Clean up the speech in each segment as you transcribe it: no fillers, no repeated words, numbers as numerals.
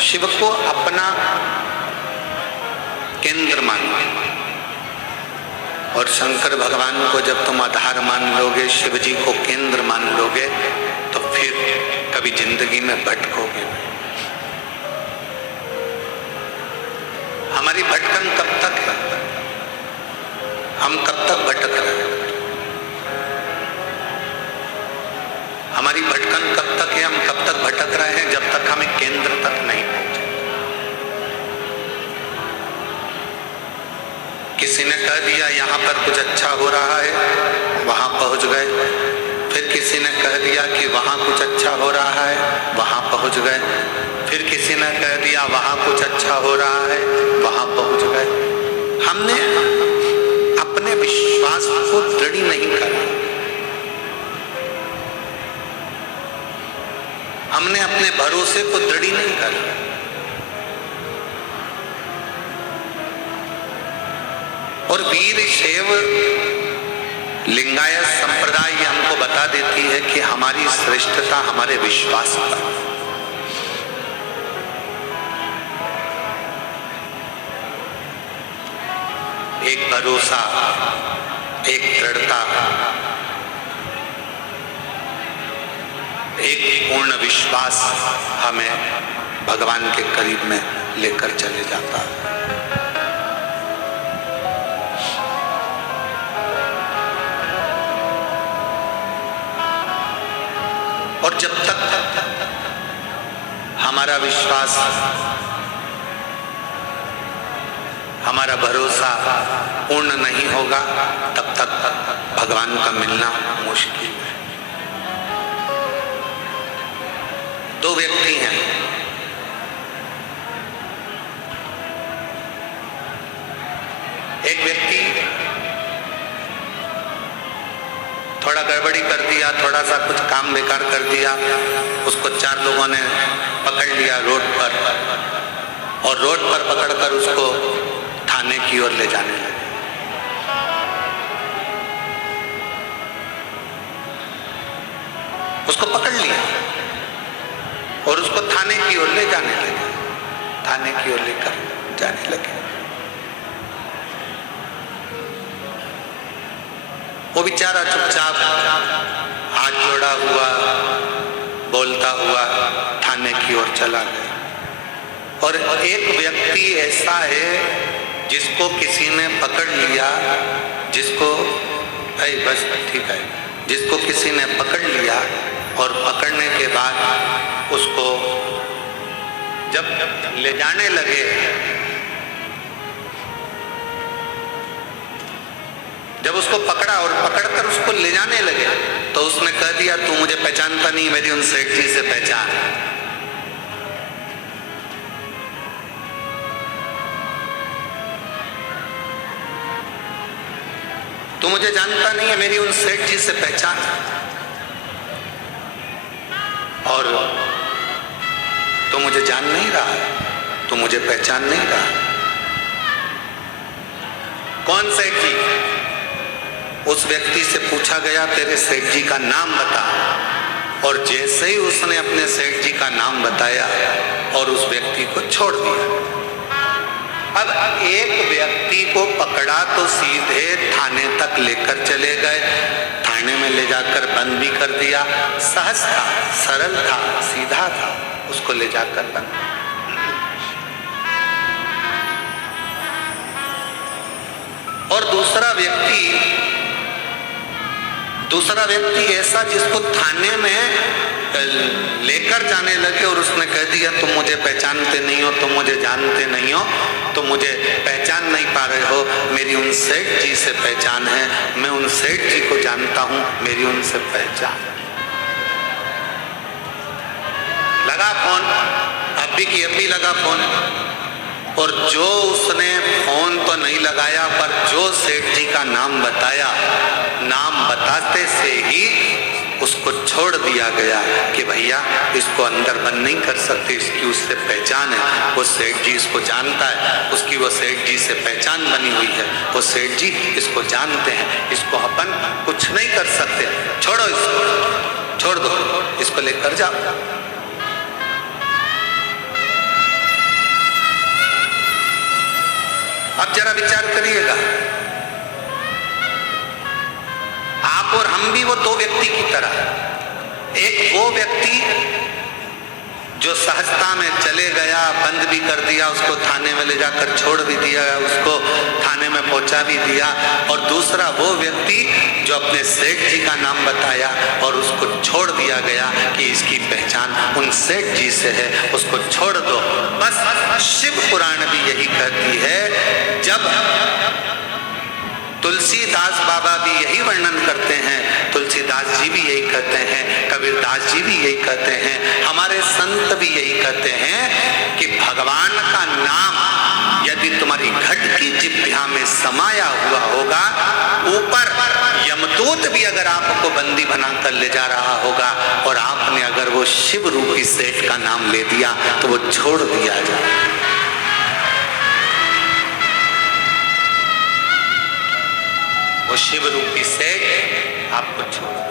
शिव को अपना केंद्र मानो और शंकर भगवान को जब तुम आधार मान लोगे, शिव जी को केंद्र मान लोगे, तो फिर कभी जिंदगी में भटकोगे। हमारी भटकन कब तक है? हम कब तक भटक रहे हैं? हमारी भटकन कब तक है? हम कब तक भटक रहे हैं? जब तक हमें केंद्र तक नहीं पहुंचे। किसी ने कह दिया यहाँ पर कुछ अच्छा हो रहा है, वहां पहुंच गए। फिर किसी ने कह दिया कि वहां कुछ अच्छा हो रहा है, वहां पहुंच गए। फिर किसी ने कह दिया वहां कुछ अच्छा हो रहा है, वहां पहुंच गए। हमने अपने विश्वास को दृढ़ नहीं करा, हमने अपने भरोसे को दृढ़ नहीं करा। और वीर शैव लिंगायत संप्रदाय हमको बता देती है कि हमारी श्रेष्ठता हमारे विश्वास पर। एक भरोसा, एक दृढ़ता, एक पूर्ण विश्वास हमें भगवान के करीब में लेकर चले जाता है। और जब तक हमारा विश्वास, हमारा भरोसा पूर्ण नहीं होगा, तब तक भगवान का मिलना मुश्किल है। दो व्यक्ति हैं, एक व्यक्ति थोड़ा गड़बड़ी कर दिया, थोड़ा सा कुछ काम बेकार कर दिया, उसको चार लोगों ने पकड़ लिया रोड पर, और रोड पर पकड़कर उसको थाने की ओर ले जाने लगे। उसको पकड़ लिया और उसको थाने की ओर ले जाने लगे, थाने की ओर लेकर जाने लगे। वो बेचारा चुपचाप हाथ जोड़ा हुआ, बोलता हुआ थाने की ओर चला गया। और एक व्यक्ति ऐसा है जिसको किसी ने पकड़ लिया, जिसको बस ठीक है, जिसको किसी ने पकड़ लिया, और पकड़ने के बाद उसको जब ले जाने लगे, जब उसको पकड़ा और पकड़कर उसको ले जाने लगे, तो उसने कह दिया तू मुझे पहचानता नहीं, मेरी उन सेठ जी से पहचान। तू मुझे जानता नहीं है, मेरी उन सेठ जी से पहचान। और तू मुझे जान नहीं रहा, तू मुझे पहचान नहीं रहा। कौन सेठ जी? उस व्यक्ति से पूछा गया तेरे सेठ जी का नाम बता, और जैसे ही उसने अपने सेठ जी का नाम बताया और उस व्यक्ति को छोड़ दिया। अब एक व्यक्ति को पकड़ा तो सीधे थाने तक लेकर चले गए, थाने में ले जाकर बंद भी कर दिया। सहज था, सरल था, सीधा था, उसको ले जाकर बंद। और दूसरा व्यक्ति ऐसा जिसको थाने में लेकर जाने लगे और उसने कह दिया तुम मुझे पहचानते नहीं हो, तुम मुझे जानते नहीं हो, तुम मुझे पहचान नहीं पा रहे हो, मेरी उन सेठ जी से पहचान है, मैं उन सेठ जी को जानता हूं, मेरी उनसे पहचान। लगा फोन, अभी की अभी लगा फोन, और जो उसने फोन तो नहीं लगाया, पर जो सेठ जी का नाम बताया, नाम बताते से ही उसको छोड़ दिया गया कि भैया इसको अंदर बंद नहीं कर सकते, इसकी उससे पहचान है, वो सेठ जी इसको जानता है, उसकी वो सेठ जी से पहचान बनी हुई है, वो सेठ जी इसको जानते हैं, इसको अपन कुछ नहीं कर सकते, छोड़ो इसको, छोड़ दो, इसको लेकर जाओ। अब जरा विचार करिएगा, आप और हम भी वो दो व्यक्ति की तरह। एक वो व्यक्ति जो सहजता में चले गया, बंद भी कर दिया, उसको थाने में ले जाकर छोड़ भी दिया, उसको थाने में पहुंचा भी दिया। और दूसरा वो व्यक्ति जो अपने सेठ जी का नाम बताया और उसको छोड़ दिया गया कि इसकी पहचान उन सेठ जी से है, उसको छोड़ दो। बस शिव पुराण भी यही कहती है। जब तुलसीदास बाबा भी यही वर्णन करते हैं, तुलसीदास जी भी यही कहते हैं, कबीरदास जी भी यही कहते हैं, हमारे संत भी यही कहते हैं कि भगवान का नाम यदि तुम्हारी घट की जिह्वा में समाया हुआ होगा, ऊपर यमदूत भी अगर आपको बंदी बनाकर ले जा रहा होगा और आपने अगर वो शिव रूपी सेठ का नाम ले दिया तो वो छोड़ दिया जाए। वो शिव रूपी सेठ आपको छोड़ दे।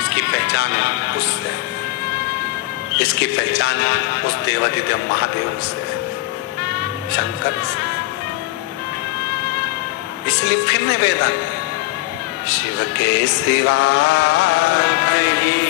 इसकी पहचान उससे, इसकी पहचान उस देवादिदेव महादेव से, शंकर से। इसलिए फिर निवेदन, शिव के सिवा कहीं